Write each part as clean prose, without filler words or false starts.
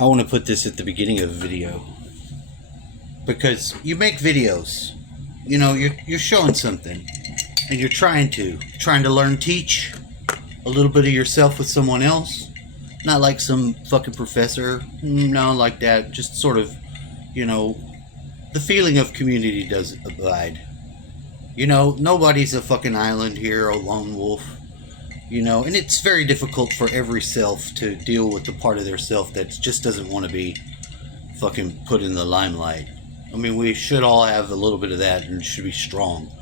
I want to put this at the beginning of a video because you make videos, you know, you're showing something and you're trying to learn, teach a little bit of yourself with someone else, not like some fucking professor, no, like that, just sort of, you know, the feeling of community does abide. You know, nobody's a fucking island here, a lone wolf. You know, and it's very difficult for every self to deal with the part of their self that just doesn't want to be fucking put in the limelight. I mean, we should all have a little bit of that and should be strong.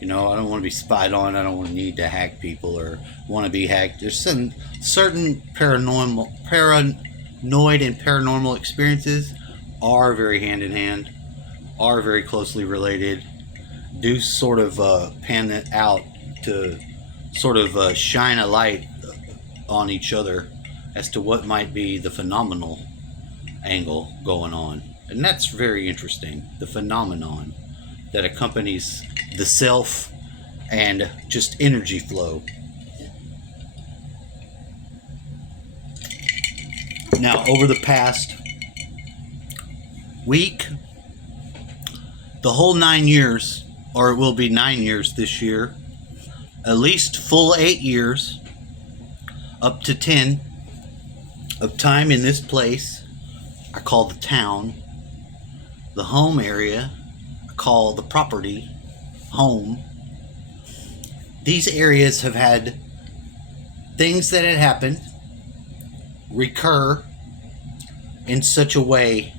You know, I don't want to be spied on. I don't want to need to hack people or want to be hacked. There's some certain paranoid and paranormal experiences are very hand in hand, are very closely related, do sort of pan it out to sort of shine a light on each other as to what might be the phenomenal angle going on. And that's very interesting, the phenomenon that accompanies the self and just energy flow. Now, over the past week, the whole 9 years, or it will be 9 years this year, at least full 8 years, up to 10, of time in this place I call the town, the home area I call the property home. These areas have had things that had happened recur in such a way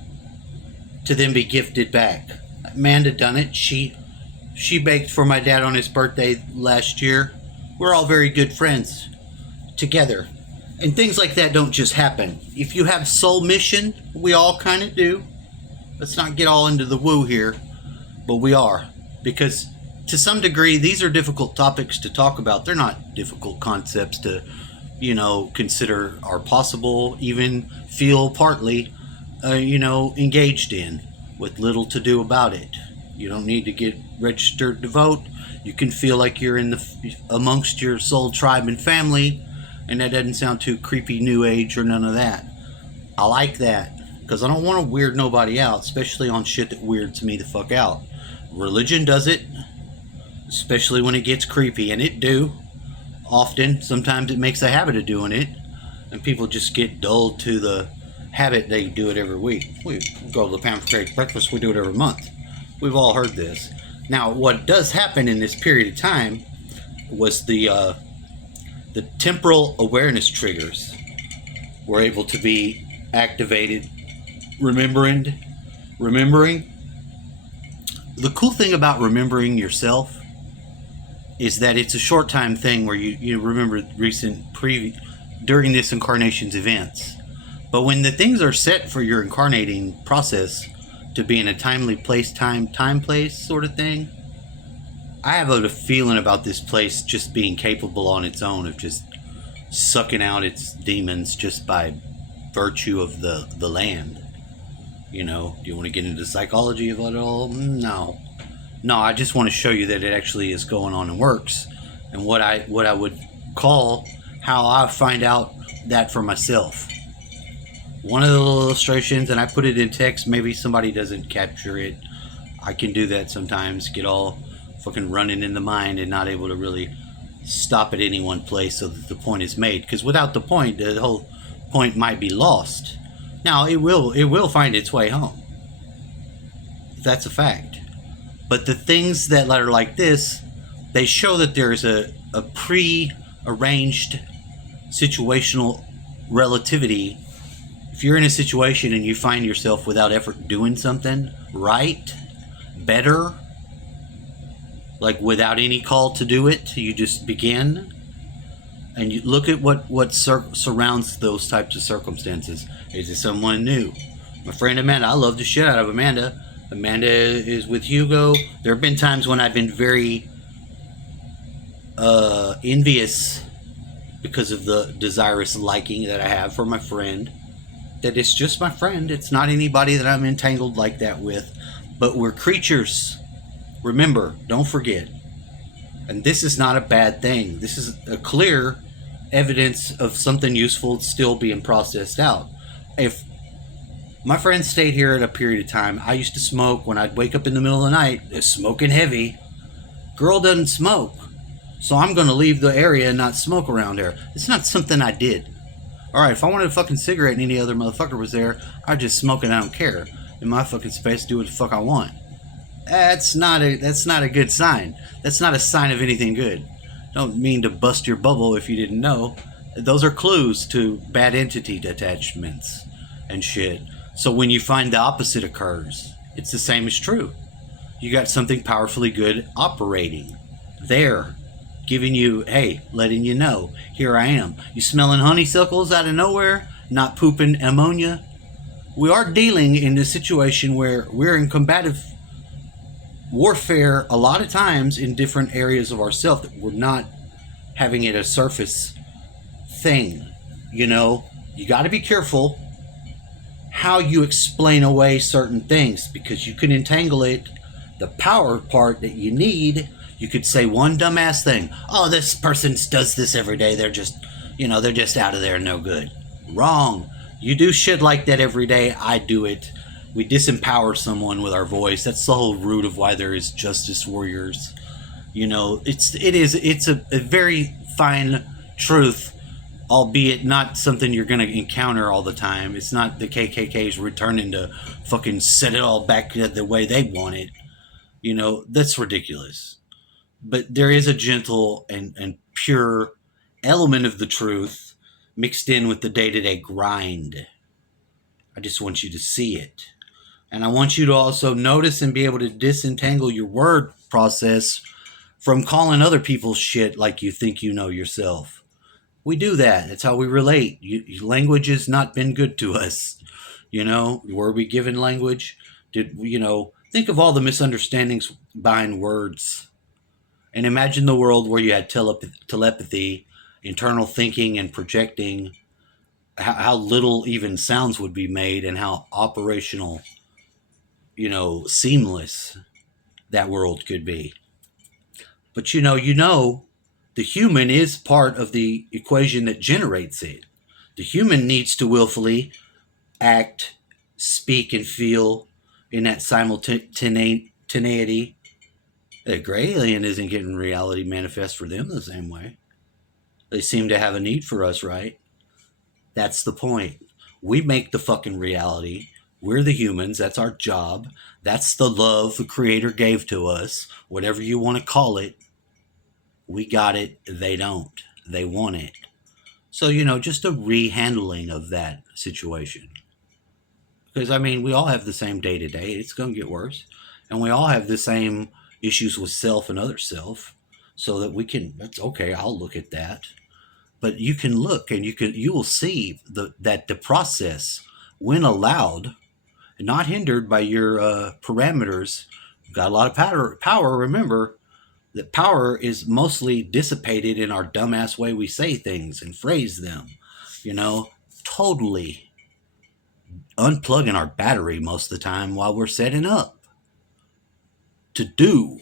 to then be gifted back. Amanda done it. She baked for my dad on his birthday last year. We're all very good friends together. And things like that don't just happen. If you have soul mission, we all kind of do. Let's not get all into the woo here, but we are. Because to some degree, these are difficult topics to talk about. They're not difficult concepts to, you know, consider are possible, even feel partly, engaged in, with little to do about it. You don't need to get registered to vote. You can feel like you're in amongst your soul tribe and family, and that doesn't sound too creepy, new age, or none of that. I like that because I don't want to weird nobody out, especially on shit that weirds me the fuck out. Religion does it, especially when it gets creepy, and it do often. Sometimes it makes a habit of doing it, and people just get dulled to the habit. They do it every week. We go to the Pound for Cake breakfast. We do it every month. We've all heard this. Now, what does happen in this period of time was the temporal awareness triggers were able to be activated. Remembering. The cool thing about remembering yourself is that it's a short time thing where you remember during this incarnation's events. But when the things are set for your incarnating process to be in a timely place, time, place sort of thing, I have a feeling about this place just being capable on its own of just sucking out its demons just by virtue of the land. You know, do you want to get into the psychology of it all? No, I just want to show you that it actually is going on and works, and what I would call how I find out that for myself. One of the little illustrations, and I put it in text, maybe somebody doesn't capture it. I can do that sometimes, get all fucking running in the mind and not able to really stop at any one place so that the point is made. Because without the point, the whole point might be lost. Now, it will find its way home. That's a fact. But the things that are like this, they show that there's a pre-arranged situational relativity. If you're in a situation and you find yourself without effort doing something right, better, like without any call to do it, you just begin, and you look at what surrounds those types of circumstances. Is it someone new? My friend Amanda, I love the shit out of Amanda. Amanda is with Hugo. There have been times when I've been very envious because of the desirous liking that I have for my friend. That it's just my friend. It's not anybody that I'm entangled like that with. But we're creatures. Remember, don't forget. And this is not a bad thing. This is a clear evidence of something useful still being processed out. If My friend stayed here at a period of time. I used to smoke when I'd wake up in the middle of the night, smoking heavy. Girl doesn't smoke, so I'm going to leave the area and not smoke around her. It's not something I did. All right, if I wanted a fucking cigarette and any other motherfucker was there, I'd just smoke it. I don't care. In my fucking space, do what the fuck I want. That's not a good sign. That's not a sign of anything good. Don't mean to bust your bubble if you didn't know. Those are clues to bad entity attachments and shit. So when you find the opposite occurs, it's the same as true. You got something powerfully good operating there, giving you, hey, letting you know, here I am. You smelling honeysuckles out of nowhere, not pooping ammonia? We are dealing in a situation where we're in combative warfare a lot of times in different areas of ourselves that we're not having it a surface thing. You know, you got to be careful how you explain away certain things, because you can entangle it. The power part that you need, you could say one dumbass thing. Oh, this person does this every day. They're just, they're just out of there, no good. Wrong. You do shit like that every day. I do it. We disempower someone with our voice. That's the whole root of why there is justice warriors. It's a very fine truth, albeit not something you're going to encounter all the time. It's not the KKK's returning to fucking set it all back the way they want it. That's ridiculous. But there is a gentle and pure element of the truth mixed in with the day-to-day grind. I just want you to see it. And I want you to also notice and be able to disentangle your word process from calling other people shit like you think you know yourself. We do that. That's how we relate. Language has not been good to us. Were we given language? Think of all the misunderstandings behind words. And imagine the world where you had telepathy, internal thinking, and projecting. How little even sounds would be made, and how operational, seamless that world could be. But the human is part of the equation that generates it. The human needs to willfully act, speak, and feel in that simultaneity. The gray alien isn't getting reality manifest for them the same way. They seem to have a need for us, right? That's the point. We make the fucking reality. We're the humans. That's our job. That's the love the Creator gave to us. Whatever you want to call it. We got it. They don't. They want it. So, just a rehandling of that situation. Because, we all have the same day-to-day. It's going to get worse. And we all have the same issues with self and other self. So that that's okay, I'll look at that. But you can look and you will see that the process, when allowed, not hindered by your parameters, got a lot of power. Remember that power is mostly dissipated in our dumbass way we say things and phrase them. Totally unplugging our battery most of the time while we're setting up to do.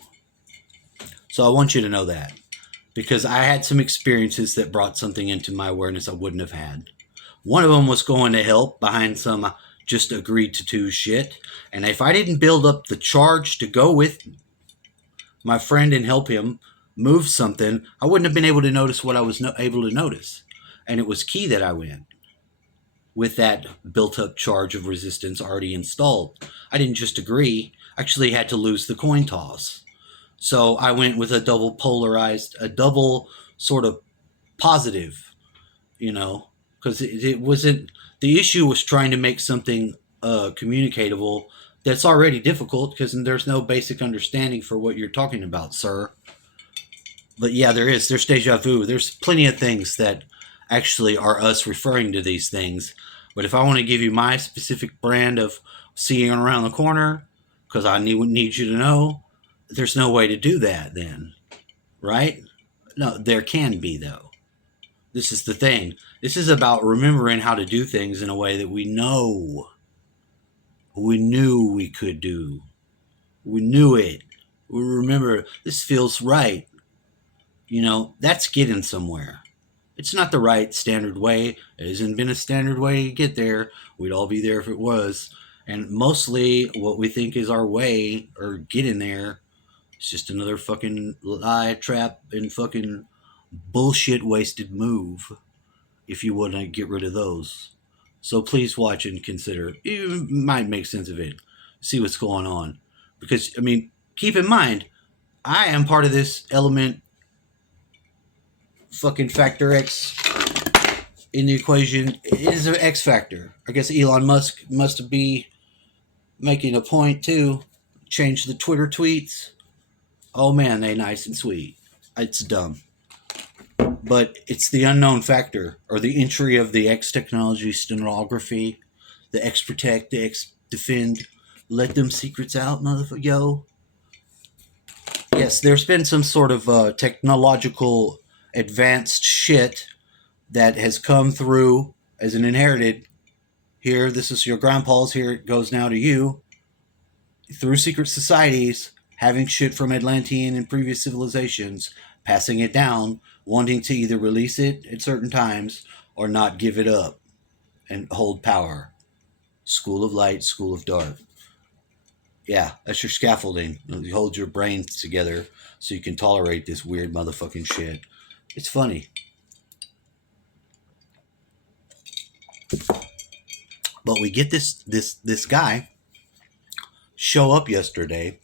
So I want you to know that. Because I had some experiences that brought something into my awareness I wouldn't have had. One of them was going to help behind some just agreed to do shit. And if I didn't build up the charge to go with my friend and help him move something, I wouldn't have been able to notice what I was able to notice. And it was key that I went with that built up charge of resistance already installed. I didn't just agree. I actually had to lose the coin toss. So I went with a double sort of positive, because it wasn't, the issue was trying to make something communicatable that's already difficult because there's no basic understanding for what you're talking about, sir. But yeah, there's deja vu. There's plenty of things that actually are us referring to these things. But if I want to give you my specific brand of seeing around the corner, because I need you to know, there's no way to do that then, right? No, there can be, though. This is the thing. This is about remembering how to do things in a way that we knew we could do. We knew it. We remember this feels right. That's getting somewhere. It's not the right standard way. It hasn't been a standard way to get there. We'd all be there if it was. And mostly what we think is our way or getting there is just another fucking lie, trap, and fucking bullshit wasted move if you want to get rid of those. So please watch and consider. You might make sense of it. See what's going on. Because, I mean, keep in mind, I am part of this element fucking factor X in the equation. It is an X factor. I guess Elon Musk must be making a point too. Change the Twitter tweets. Oh man, they nice and sweet. It's dumb. But it's the unknown factor, or the entry of the X technology stenography, the X protect, the X defend. Let them secrets out, motherfucker. Yo. Yes, there's been some sort of technological advanced shit that has come through as an inherited. Here, this is your grandpa's. Here it goes now to you. Through secret societies, having shit from Atlantean and previous civilizations, passing it down, wanting to either release it at certain times or not give it up and hold power. School of light, school of dark. Yeah, that's your scaffolding. You hold your brains together so you can tolerate this weird motherfucking shit. It's funny. But we get this guy show up yesterday.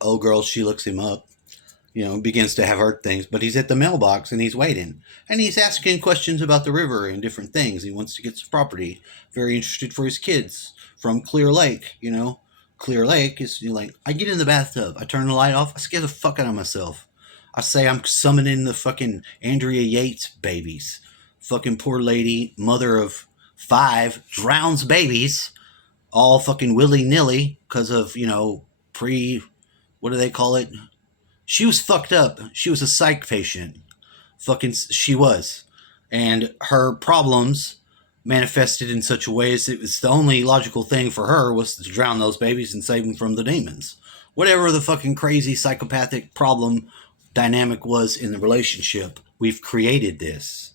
Oh girl, she looks him up, begins to have heard things, but he's at the mailbox and he's waiting. And he's asking questions about the river and different things. He wants to get some property. Very interested for his kids from Clear Lake, Clear Lake is like, I get in the bathtub, I turn the light off, I scare the fuck out of myself. I say I'm summoning the fucking Andrea Yates babies. Fucking poor lady, mother of 5, drowns babies, all fucking willy-nilly because of, what do they call it? She was fucked up. She was a psych patient. She was. And her problems manifested in such a way as it was the only logical thing for her was to drown those babies and save them from the demons. Whatever the fucking crazy psychopathic problem dynamic was in the relationship, we've created this.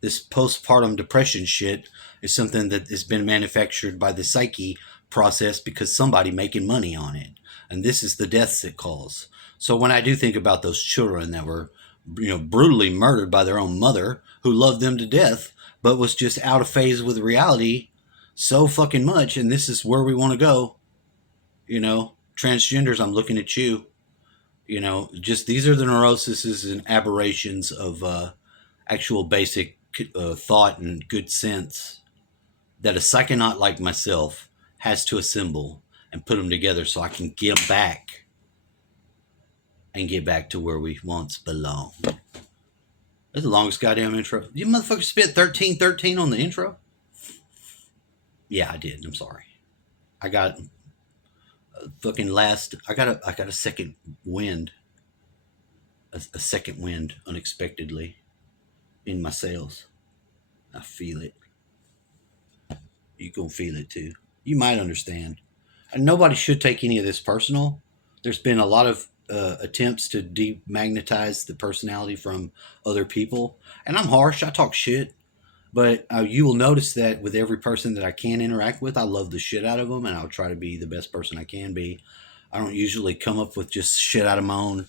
This postpartum depression shit is something that has been manufactured by the psyche process because somebody making money on it. And this is the deaths it calls. So when I do think about those children that were, brutally murdered by their own mother, who loved them to death, but was just out of phase with reality so fucking much, and this is where we want to go. Transgenders, I'm looking at you. Just these are the neuroses and aberrations of actual basic thought and good sense that a psychonaut like myself has to assemble and put them together so I can get them back and get back to where we once belonged. That's the longest goddamn intro. You motherfuckers spent 1313 on the intro? Yeah, I did. I'm sorry. I got fucking I got a second wind. A second wind unexpectedly in my sails. I feel it. You gonna feel it too. You might understand. And nobody should take any of this personal. There's been a lot of attempts to demagnetize the personality from other people. And I'm harsh. I talk shit. But you will notice that with every person that I can interact with, I love the shit out of them. And I'll try to be the best person I can be. I don't usually come up with just shit out of my own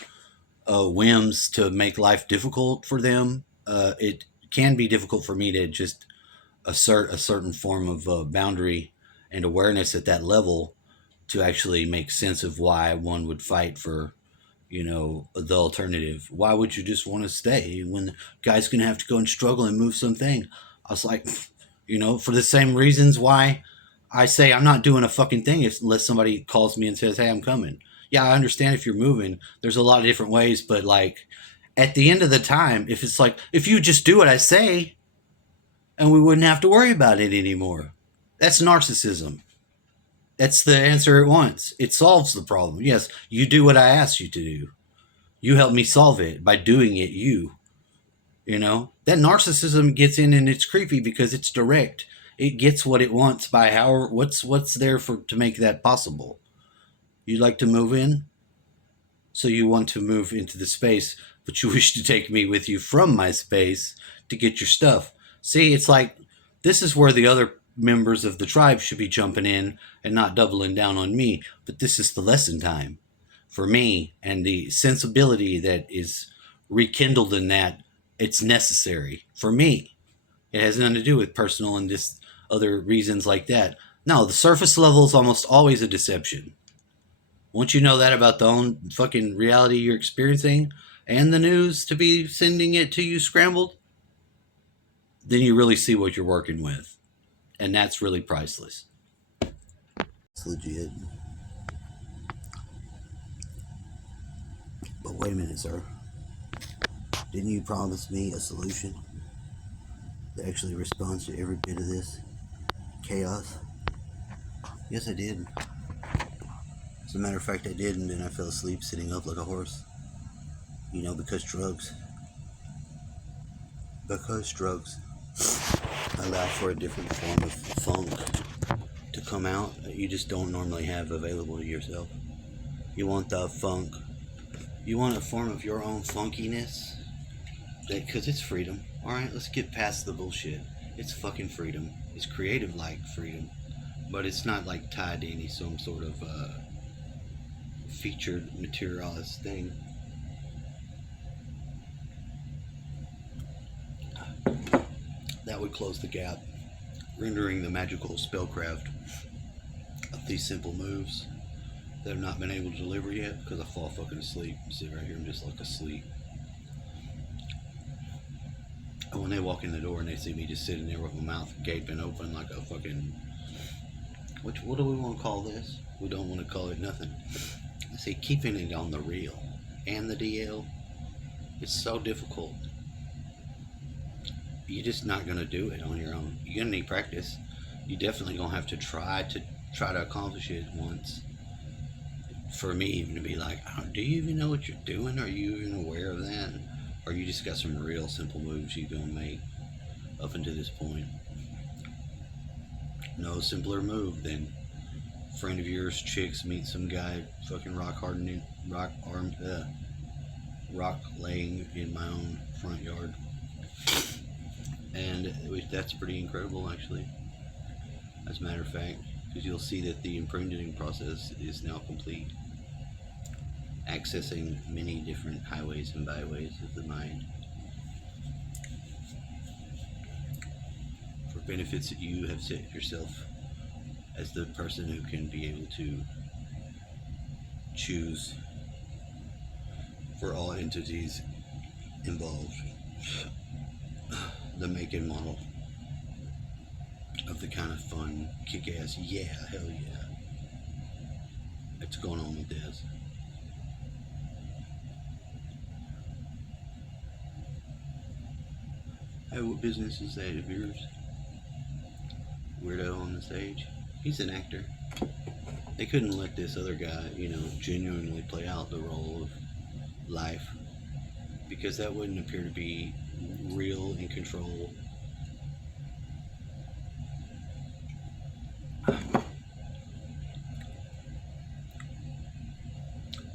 whims to make life difficult for them. It can be difficult for me to just assert a certain form of boundary and awareness at that level to actually make sense of why one would fight for, the alternative. Why would you just want to stay when the guy's going to have to go and struggle and move something? I was like, for the same reasons why I say I'm not doing a fucking thing unless somebody calls me and says, hey, I'm coming. Yeah, I understand if you're moving. There's a lot of different ways, but like at the end of the time, if it's like, if you just do what I say and we wouldn't have to worry about it anymore. That's narcissism. That's the answer it wants. It solves the problem. Yes, you do what I asked you to do. You help me solve it by doing it, That narcissism gets in and it's creepy because it's direct. It gets what it wants by what's there to make that possible. You'd like to move in? So you want to move into the space, but you wish to take me with you from my space to get your stuff. See, it's like, this is where the other members of the tribe should be jumping in and not doubling down on me. But this is the lesson time for me, and the sensibility that is rekindled in that, it's necessary for me. It has nothing to do with personal and just other reasons like that. No, the surface level is almost always a deception. Once you know that about the own fucking reality you're experiencing and the news to be sending it to you scrambled, then you really see what you're working with. And that's really priceless. It's legit. But wait a minute, sir. Didn't you promise me a solution that actually responds to every bit of this chaos? Yes, I did. As a matter of fact, I did, and then I fell asleep sitting up like a horse. You know, because drugs. Because drugs allow for a different form of funk to come out that you just don't normally have available to yourself. You want the funk. You want a form of your own funkiness. Because it's freedom. Alright, let's get past the bullshit. It's fucking freedom. It's creative like freedom. But it's not like tied to any some sort of featured materialist thing. That would close the gap, rendering the magical spellcraft of these simple moves that have not been able to deliver yet because I fall fucking asleep. Sit right here and just like asleep. And when they walk in the door and they see me just sitting there with my mouth gaping open like a fucking... What do we want to call this? We don't want to call it nothing. I say keeping it on the real and the DL. It's so difficult. You're just not going to do it on your own. You're going to need practice. You're definitely going to have to try to accomplish it once. For me, even to be like, oh, do you even know what you're doing? Are you even aware of that? Or you just got some real simple moves you're going to make up until this point? No simpler move than a friend of yours, chicks, meet some guy fucking rock laying in my own front yard. And that's pretty incredible, actually. As a matter of fact, because you'll see that the imprinting process is now complete, accessing many different highways and byways of the mind for benefits that you have set yourself as the person who can be able to choose for all entities involved the make and model of the kind of fun, kick-ass, yeah, hell yeah, that's going on with this. Hey, what business is that of yours? Weirdo on the stage. He's an actor. They couldn't let this other guy, genuinely play out the role of life, because that wouldn't appear to be real in control.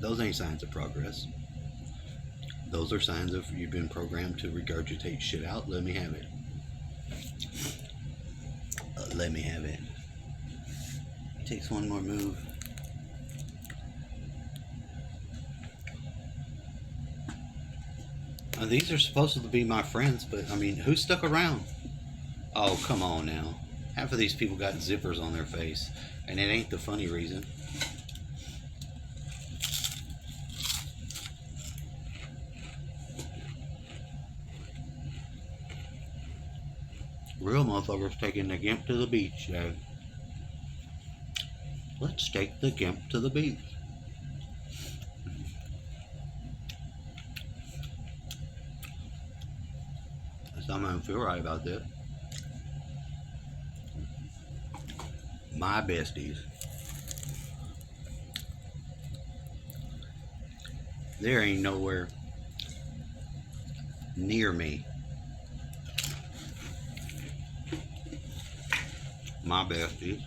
Those ain't signs of progress. Those are signs of you've been programmed to regurgitate shit out. Let me have it. Let me have it. It takes one more move. Now, these are supposed to be my friends, but I mean, who stuck around? Oh, come on now. Half of these people got zippers on their face, and it ain't the funny reason. Real motherfuckers taking the gimp to the beach, Dad. Let's take the gimp to the beach. I'm gonna feel right about that. My besties. There ain't nowhere near me. My besties.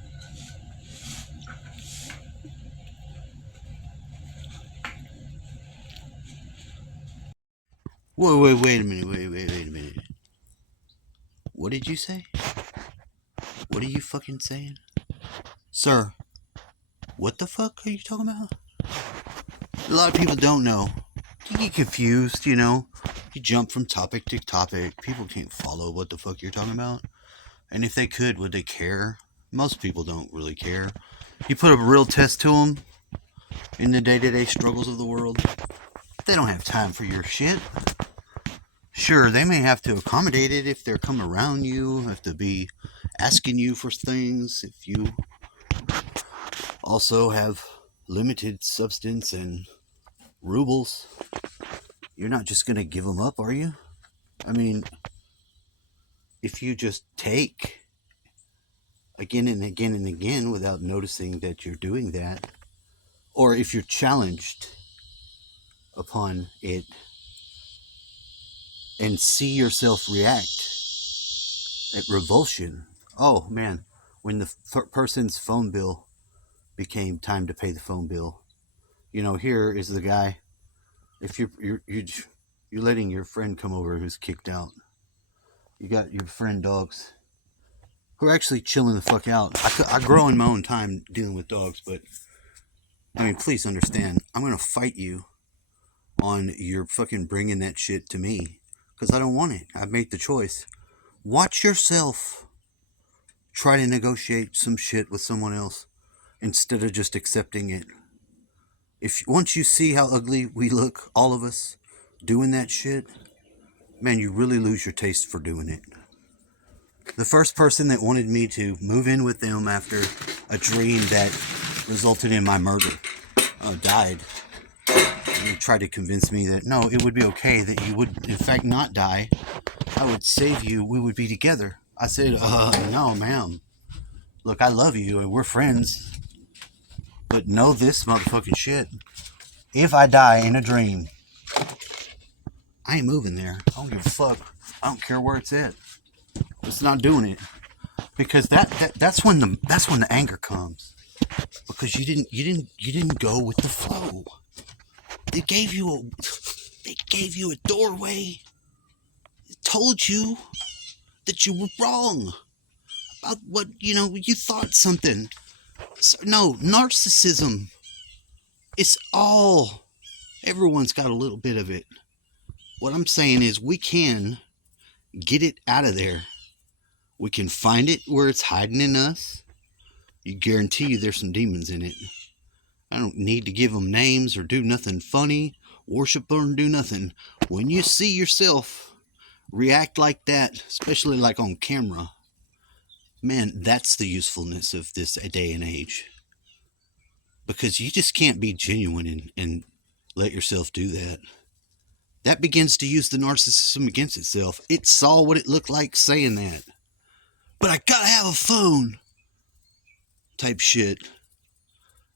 Wait a minute. Wait a minute. What did you say? What are you fucking saying? Sir, what the fuck are you talking about? A lot of people don't know. You get confused, you know. You jump from topic to topic. People can't follow what the fuck you're talking about. And if they could, would they care? Most people don't really care. You put a real test to them in the day-to-day struggles of the world, they don't have time for your shit. Sure, they may have to accommodate it if they're coming around you, have to be asking you for things, if you also have limited substance and rubles. You're not just going to give them up, are you? I mean, if you just take again and again and again without noticing that you're doing that, or if you're challenged upon it and see yourself react at revulsion. Oh man, when the person's phone bill became time to pay the phone bill, you know, here is the guy. If you're letting your friend come over who's kicked out, you got your friend dogs who are actually chilling the fuck out. I grow in my own time dealing with dogs, but I mean, please understand, I'm gonna fight you on your fucking bringing that shit to me because I don't want it. I've made the choice. Watch yourself try to negotiate some shit with someone else instead of just accepting it. If once you see how ugly we look, all of us doing that shit, man, you really lose your taste for doing it. The first person that wanted me to move in with them after a dream that resulted in my murder died. He tried to convince me that no, it would be okay, that you would in fact not die. I would save you. We would be together. I said, no, ma'am. Look, I love you and we're friends. But know this motherfucking shit. If I die in a dream, I ain't moving there. I don't give a fuck. I don't care where it's at. It's not doing it. Because that's when the anger comes. Because you didn't go with the flow. They gave you a doorway. It told you that you were wrong about what, you thought something. So, no, narcissism. It's all, everyone's got a little bit of it. What I'm saying is we can get it out of there. We can find it where it's hiding in us. You guarantee you there's some demons in it. I don't need to give them names or do nothing funny, worship them, do nothing. When you see yourself react like that, especially like on camera, man, that's the usefulness of this day and age. Because you just can't be genuine and let yourself do that. That begins to use the narcissism against itself. It saw what it looked like saying that. But I gotta have a phone type shit.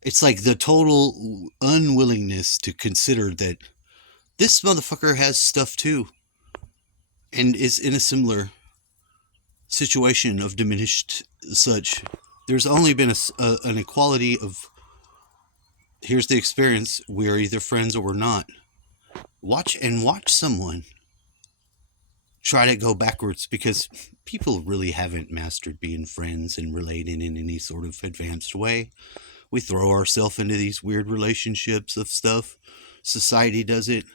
It's like the total unwillingness to consider that this motherfucker has stuff too and is in a similar situation of diminished such. There's only been an equality of, here's the experience, we're either friends or we're not. Watch someone try to go backwards, because people really haven't mastered being friends and relating in any sort of advanced way. We throw ourselves into these weird relationships of stuff. Society does it.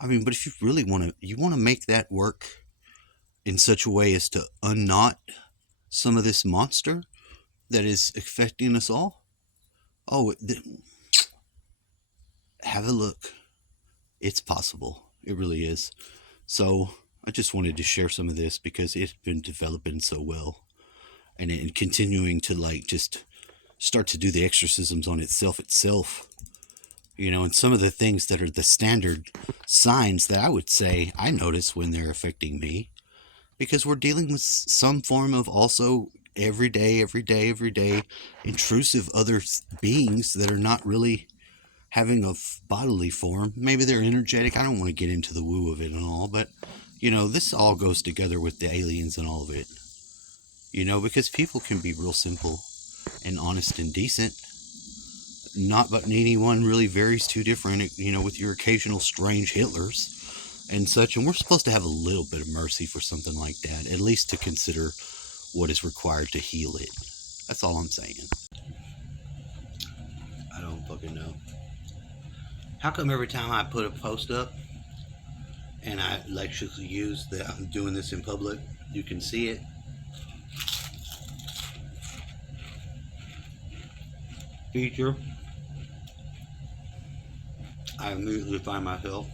I mean, but if you really want to make that work in such a way as to unknot some of this monster that is affecting us all, have a look. It's possible. It really is. So I just wanted to share some of this because it's been developing so well, and continuing to just start to do the exorcisms on itself, and some of the things that are the standard signs that I would say I notice when they're affecting me, because we're dealing with some form of also every day, intrusive other beings that are not really having a bodily form. Maybe they're energetic. I don't want to get into the woo of it and all, but this all goes together with the aliens and all of it, because people can be real simple and honest and decent. Not but anyone really varies too different, with your occasional strange Hitlers and such. And we're supposed to have a little bit of mercy for something like that, at least to consider what is required to heal it. That's all I'm saying. I don't fucking know. How come every time I put a post up and I actually use that I'm doing this in public, you can see it? Feature, I immediately find myself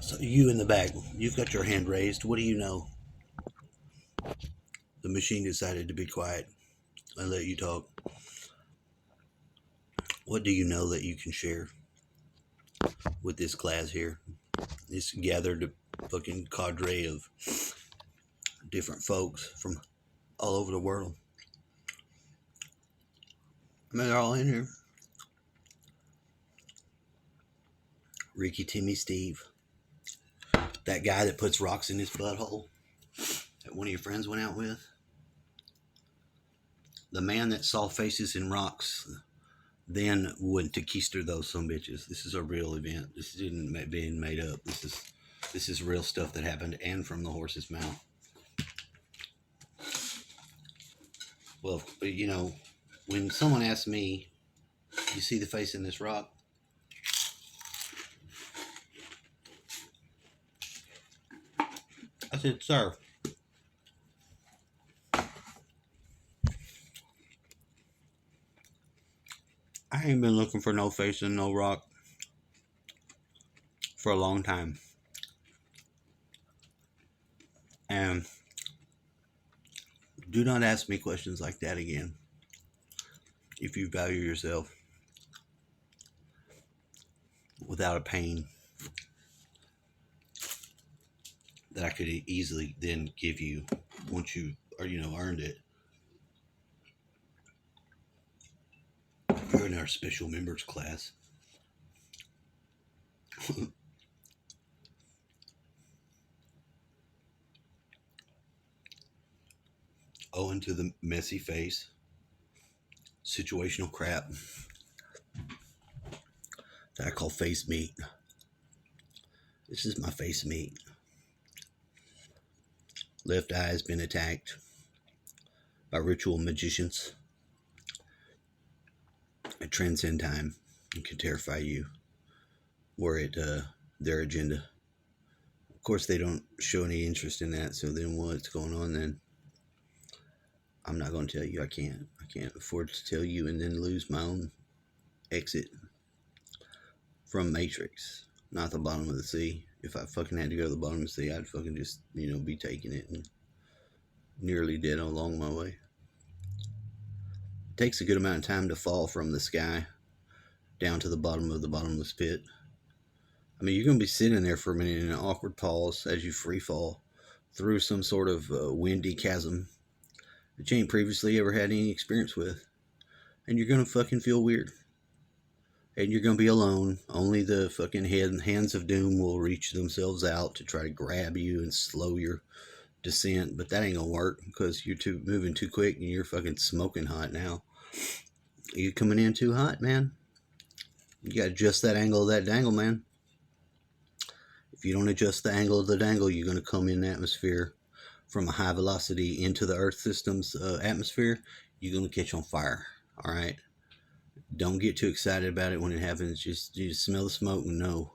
so you in the back, you've got your hand raised. What do you know? The machine decided to be quiet and let you talk. What do you know that you can share with this class here? This gathered fucking cadre of different folks from all over the world. I mean, they're all in here. Ricky, Timmy, Steve. That guy that puts rocks in his butthole that one of your friends went out with. The man that saw faces in rocks then went to keister those some bitches. This is a real event. This isn't being made up. This is real stuff that happened and from the horse's mouth. Well, you know, when someone asks me, you see the face in this rock? I said, sir, I ain't been looking for no face in no rock for a long time. And do not ask me questions like that again if you value yourself without a pain that I could easily then give you once you earned it. You're in our special members class. Owing to the messy face, situational crap that I call face meat. This is my face meat. Left eye has been attacked by ritual magicians that transcend time and can terrify you. Were it their agenda. Of course, they don't show any interest in that, so then what's going on then? I'm not going to tell you. I can't afford to tell you and then lose my own exit from Matrix. Not the bottom of the sea. If I fucking had to go to the bottom of the sea, I'd fucking just, be taking it and nearly dead along my way. It takes a good amount of time to fall from the sky down to the bottom of the bottomless pit. I mean, you're going to be sitting there for a minute in an awkward pause as you free fall through some sort of windy chasm that you ain't previously ever had any experience with. And you're going to fucking feel weird. And you're going to be alone. Only the fucking hands of doom will reach themselves out to try to grab you and slow your descent. But that ain't going to work because you're moving too quick and you're fucking smoking hot now. You coming in too hot, man. You got to adjust that angle of that dangle, man. If you don't adjust the angle of the dangle, you're going to come in the atmosphere from a high velocity into the Earth system's atmosphere. You're going to catch on fire. All right. Don't get too excited about it when it happens. Just smell the smoke and know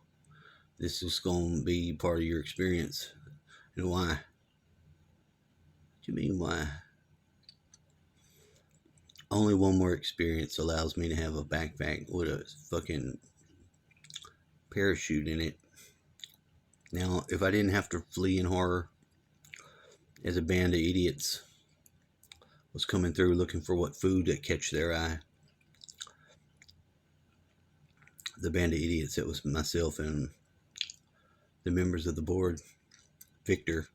this is going to be part of your experience. And why? What do you mean why? Only one more experience allows me to have a backpack with a fucking parachute in it. Now, if I didn't have to flee in horror as a band of idiots was coming through looking for what food that catch their eye, the band of idiots that was myself and the members of the board, Victor,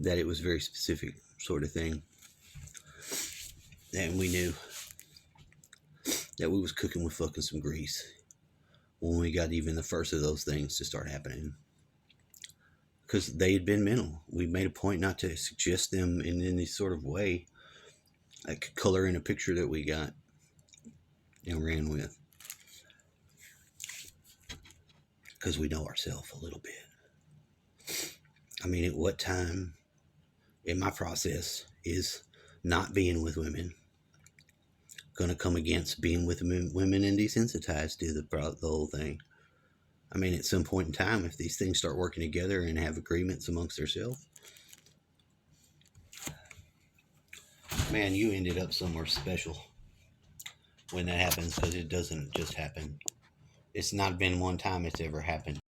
that it was very specific sort of thing. And we knew that we was cooking with fucking some grease. when we got even the first of those things to start happening. Because they had been mental. We made a point not to suggest them in any sort of way, like color in a picture that we got and ran with. Because we know ourselves a little bit. I mean, at what time in my process is not being with women going to come against being with women and desensitized to the whole thing? I mean, at some point in time, if these things start working together and have agreements amongst themselves, man, you ended up somewhere special when that happens, because it doesn't just happen. It's not been one time it's ever happened.